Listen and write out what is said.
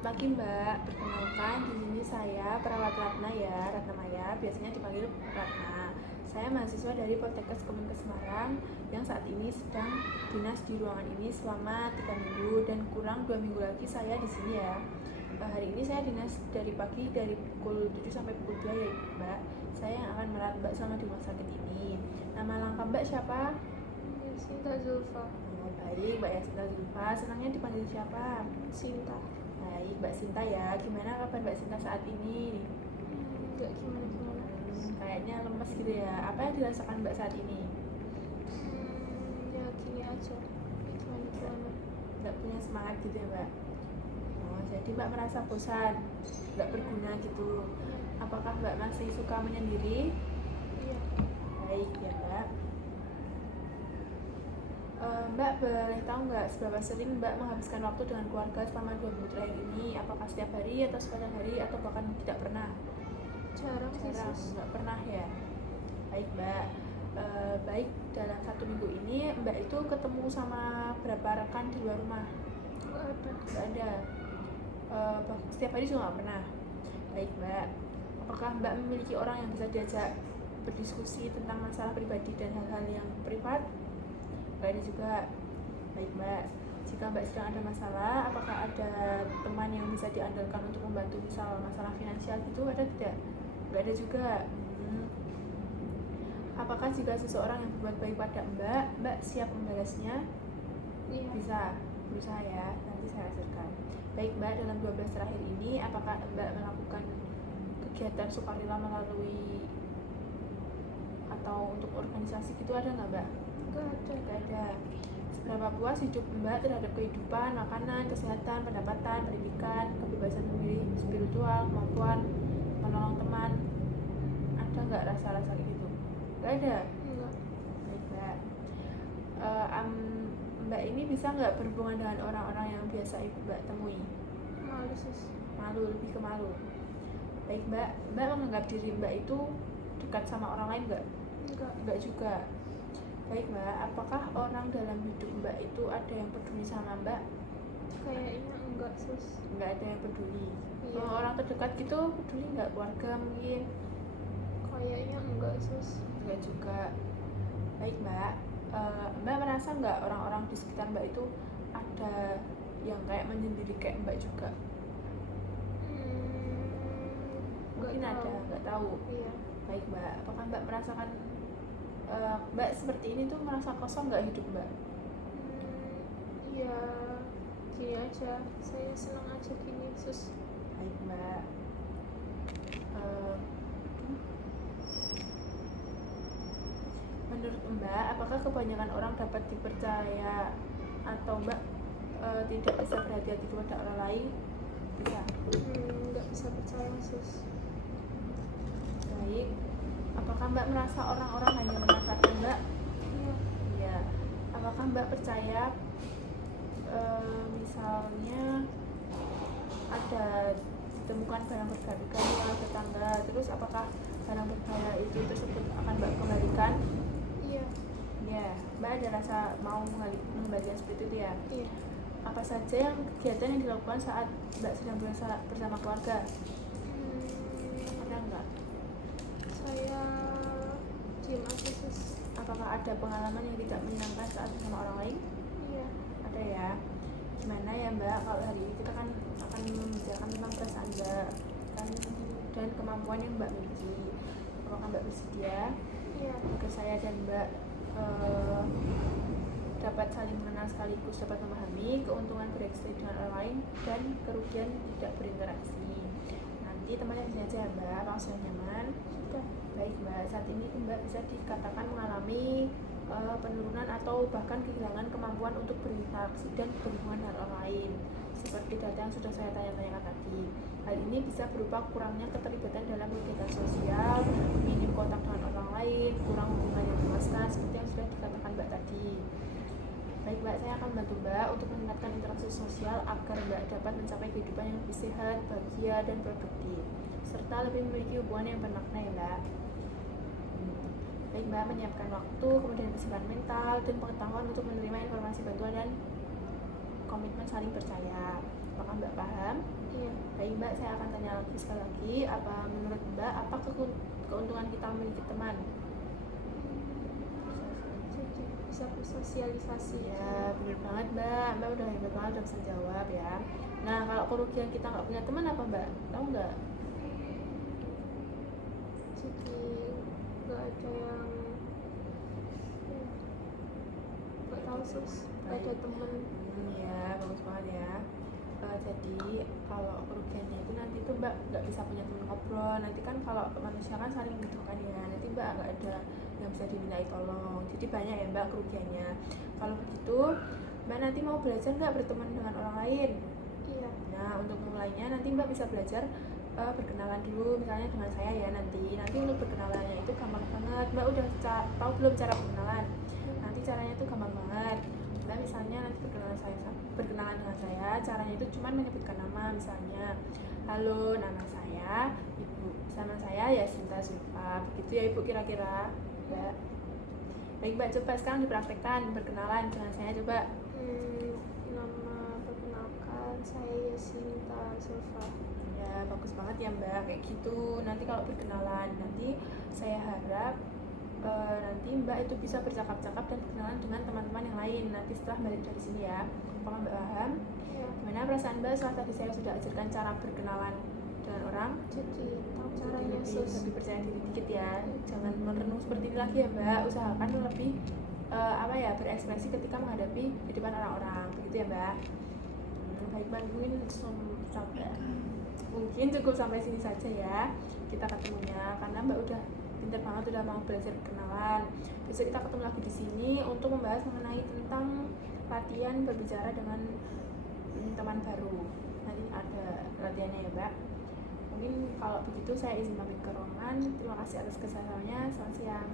Selamat pagi Mbak, perkenalkan di sini saya perawat Ratna ya, Ratna Maya, biasanya dipanggil Ratna. Saya mahasiswa dari Poltekkes Kemenkes Semarang yang saat ini sedang dinas di ruangan ini selama 3 minggu dan kurang 2 minggu lagi saya di sini ya. Hari ini saya dinas dari pagi dari pukul 7 sampai pukul 2 ya Mbak. Saya yang akan merawat Mbak selama di rumah sakit ini. Nama lengkap Mbak siapa? Sinta Zulfa. Oh, baik, Mbak Yasinta Zulfa. Senangnya dipanggil siapa? Sinta. Baik, Mbak Sinta ya. Gimana kabar Mbak Sinta saat ini? Nggak gimana-gimana. Kayaknya lemes gitu ya. Apa yang dirasakan Mbak saat ini? Ya gini aja. Gimana-gimana. Nggak punya semangat gitu ya Mbak? Oh, jadi Mbak merasa bosan, nggak berguna gitu. Apakah Mbak masih suka menyendiri? Iya. Baik ya Mbak. Mbak boleh tahu nggak seberapa sering Mbak menghabiskan waktu dengan keluarga selama 2 minggu terakhir ini? Apakah setiap hari atau sepanjang hari atau bahkan tidak pernah? Jarang sih, Jarang, sis. nggak pernah ya. Baik Mbak. Baik, dalam 1 minggu ini Mbak itu ketemu sama berapa rekan di luar rumah? Nggak ada. Nggak ada. Setiap hari juga nggak pernah. Baik Mbak. Apakah Mbak memiliki orang yang bisa diajak berdiskusi tentang masalah pribadi dan hal-hal yang privat? Nggak ada juga. Baik Mbak. Jika Mbak sedang ada masalah, apakah ada teman yang bisa diandalkan untuk membantu misal masalah finansial gitu? Ada tidak? Nggak ada juga. Apakah jika seseorang yang berbuat baik pada Mbak siap membalasnya? Iya. Bisa, berusaha ya, nanti saya hasilkan. Baik Mbak, dalam 12 terakhir ini, apakah Mbak melakukan kegiatan sukarela melalui atau untuk organisasi gitu, ada nggak Mbak? Nggak ada. Nggak ada. Seberapa puas hidup Mbak terhadap kehidupan, makanan, kesehatan, pendapatan, pendidikan, kebebasan memilih spiritual, kemampuan menolong teman? Ada nggak rasa-rasa kayak gitu? Nggak ada. Nggak. Baik Mbak. Mbak ini bisa nggak berhubungan dengan orang-orang yang biasa Ibu Mbak temui? Malu, sis. Malu, lebih ke malu. Baik Mbak, Mbak menganggap diri Mbak itu dekat sama orang lain nggak? Nggak. Nggak juga. Baik Mbak, apakah orang dalam hidup Mbak itu ada yang peduli sama Mbak? Kayaknya enggak, sis. Nggak ada yang peduli. Iya. Orang terdekat gitu peduli nggak? Keluarga mungkin? Kayaknya enggak, sis. Nggak juga. Baik Mbak, Mbak merasa nggak orang-orang di sekitar Mbak itu ada yang kayak menyendiri kayak Mbak juga? Nggak Mungkin ada, tahu. nggak tahu. Iya. Baik Mbak, apakah Mbak merasakan Mbak seperti ini tuh merasa kosong nggak hidup Mbak? Iya. Gini aja. Saya senang aja gini, sus. Baik Mbak. Menurut Mbak, apakah kebanyakan orang dapat dipercaya atau Mbak tidak bisa berhati-hati kepada orang lain? Bisa. Nggak bisa percaya, sus. Baik. Apakah Mbak merasa orang-orang hanya memanfaatkan Mbak? Iya. Iya. Apakah Mbak percaya misalnya ada ditemukan barang berharga oleh tetangga, terus apakah barang berharga itu tersebut akan Mbak kembalikan? Iya. Ya, Mbak ada rasa mau mengembalikan seperti itu ya? Iya. Apa saja yang kegiatan yang dilakukan saat Mbak sedang bersama keluarga? Ada nggak? Saya diam aja, sis. Apakah ada pengalaman yang tidak menyenangkan saat bersama orang lain? Iya. Ada ya. Gimana ya Mbak, kalau hari ini kita kan akan membicarakan tentang perasaan Mbak dan kemampuan yang Mbak miliki. Apakah Mbak bersedia? Iya. Agar saya dan Mbak dapat saling mengenal sekaligus dapat memahami keuntungan berinteraksi dengan orang lain dan kerugian tidak berinteraksi. Nanti temannya bisa aja Mbak, kalau sudah nyaman. Sudah. Baik Mbak, saat ini Mbak bisa dikatakan mengalami penurunan atau bahkan kehilangan kemampuan untuk berinteraksi dan berhubungan dengan orang lain, seperti data yang sudah saya tanya-tanyakan tadi. Hal ini bisa berupa kurangnya keterlibatan dalam kegiatan sosial, minim kontak dengan orang lain, kurang hubungan yang memuaskan, seperti yang sudah dikatakan Mbak tadi. Baik Mbak, saya akan membantu Mbak untuk meningkatkan interaksi sosial agar Mbak dapat mencapai kehidupan yang lebih sehat, bahagia, dan produktif, serta lebih memiliki hubungan yang bermakna ya Mbak. Baik Mbak, menyiapkan waktu, kemudian kesiapan mental, dan pengetahuan untuk menerima informasi bantuan dan komitmen saling percaya. Apakah Mbak paham? Iya. Baik Mbak, saya akan tanya lagi sekali lagi. Apa menurut Mbak, apa keuntungan kita memiliki teman? Jadi bisa bersosialisasi. Ya, benar banget Mbak. Mbak udah hebat banget, udah bisa jawab ya. Nah, kalau kerugian kita nggak punya teman apa Mbak? Tahu nggak? Jadi nggak ada yang nggak tahu sus, nggak ada temen. Ya, bagus banget ya. Jadi kalau kerugiannya itu nanti tuh Mbak nggak bisa punya teman ngobrol. Nanti kan kalau manusia kan saling membutuhkan ya. Nanti Mbak nggak ada yang bisa dimintai tolong. Jadi banyak ya Mbak kerugiannya. Kalau begitu Mbak nanti mau belajar nggak berteman dengan orang lain? Iya. Nah, untuk memulainya nanti Mbak bisa belajar berkenalan dulu, misalnya dengan saya ya. Nanti untuk berkenalannya itu gampang banget. Mbak udah tahu belum cara berkenalan? Nanti caranya tuh gampang banget. Mbak misalnya nanti berkenalan dengan saya, caranya itu cuma menyebutkan nama, misalnya halo, nama saya Ibu, sama saya ya Sinta Zulfa, begitu ya Ibu kira-kira Mbak. Baik Mbak, coba sekarang dipraktekkan berkenalan dengan saya coba. Nama perkenalkan saya Yasinta Zulfa. Ya, bagus banget ya Mbak, kayak gitu. Nanti kalau berkenalan, nanti saya harap nanti Mbak itu bisa bercakap-cakap dan berkenalan dengan teman-teman yang lain nanti setelah balik dari sini ya. Apakah Mbak paham? Ya. Gimana perasaan Mbak setelah tadi saya sudah ajarkan cara berkenalan dengan orang? Jadi tahu caranya lebih percaya diri dikit ya. Jangan merenung seperti ini lagi ya Mbak. Usahakan lebih berekspresi ketika menghadapi di depan orang-orang. Begitu ya Mbak. Baik Mbak, mungkin cukup sampai sini saja ya kita ketemunya, karena Mbak udah pintar banget, udah mau belajar berkenalan. Besok kita ketemu lagi di sini untuk membahas mengenai tentang latihan berbicara dengan teman baru. Nanti ada latihannya ya Mbak. Mungkin kalau begitu saya izin pamit ke ruangan. Terima kasih atas kesempatannya. Selamat siang.